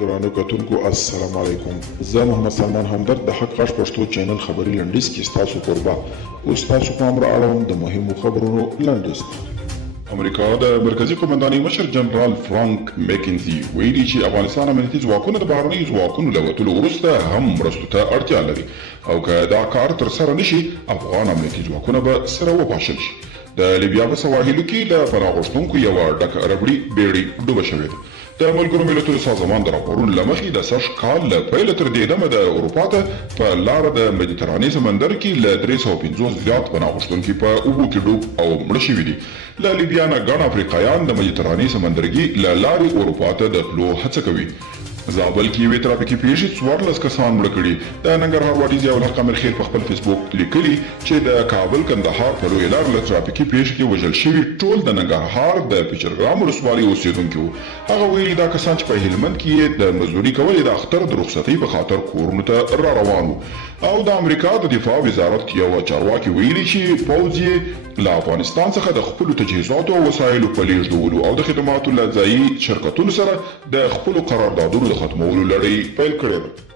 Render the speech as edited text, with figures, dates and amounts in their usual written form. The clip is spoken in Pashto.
درانو کتونکو السلام علیکم. زه محمد سلمان همدرد د حق غږ پښتو چینل خبري لنډیز کې ستاسو قربا اوس تاسو پام را اړوم د مهمو خبرونو لنډیز. امریکا د مرکزی قومندانۍ مشر جنرال فرانک میکنزي ویلي چې افغانستان امنیتي ځواکونه د بهرنیو ځواکونو له وتلو وروسته هم مرستو ته اړتیا لري او که دا کار ترسره نشي افغان امنیتي ځواکونه به سره وپاشل شي. د لیبیا په سواحلو کې د پناه غوښتونکو یوه ډکه ربړي بیړۍ ډوبه شوې ده. د ملګرو ملتونو سازمان د راپورونو له مخې د سږ کال له پیله تر دې دمه د اروپا ته په لاره د مدیترانې سمندر کې له 350 زیات پناه غوښتونکي په اوبو کې ډوب او مړه شوي دي. له لیبیا نه ګڼ افریقایان د مدیترانې سمندرګي له لارې اروپا ته د تلو هڅه کوي. زابل کې یوې ترافیکي پیښې 14 کسان مړه کړي. د ننګرهار واډي ضیاء الحق امیر خیل په خپل فیسبوک لیکلي چې د کابل کندهار په لویه لار له ترافیکي پیښې کې وژل شوي ټول د ننګرهار د پیچرګرام ولسوالۍ اوسېدونکي وو. هغه ویلي دا کسان چې په هلمند کې د مزدوري کولې د اختر د رخصتۍ په خاطر کورونو ته را روان وو. او د امریکا د دفاع وزارت یو چارواکي ویلي چې پوځ یې له افغانستان څخه د خپلو تجهیزاتو او وسایلو په لیږدولو او د خدماتو له ځایي شرکتونو سره د خپلو قراردادونو د ختمولو لړۍ پیل کړې ده.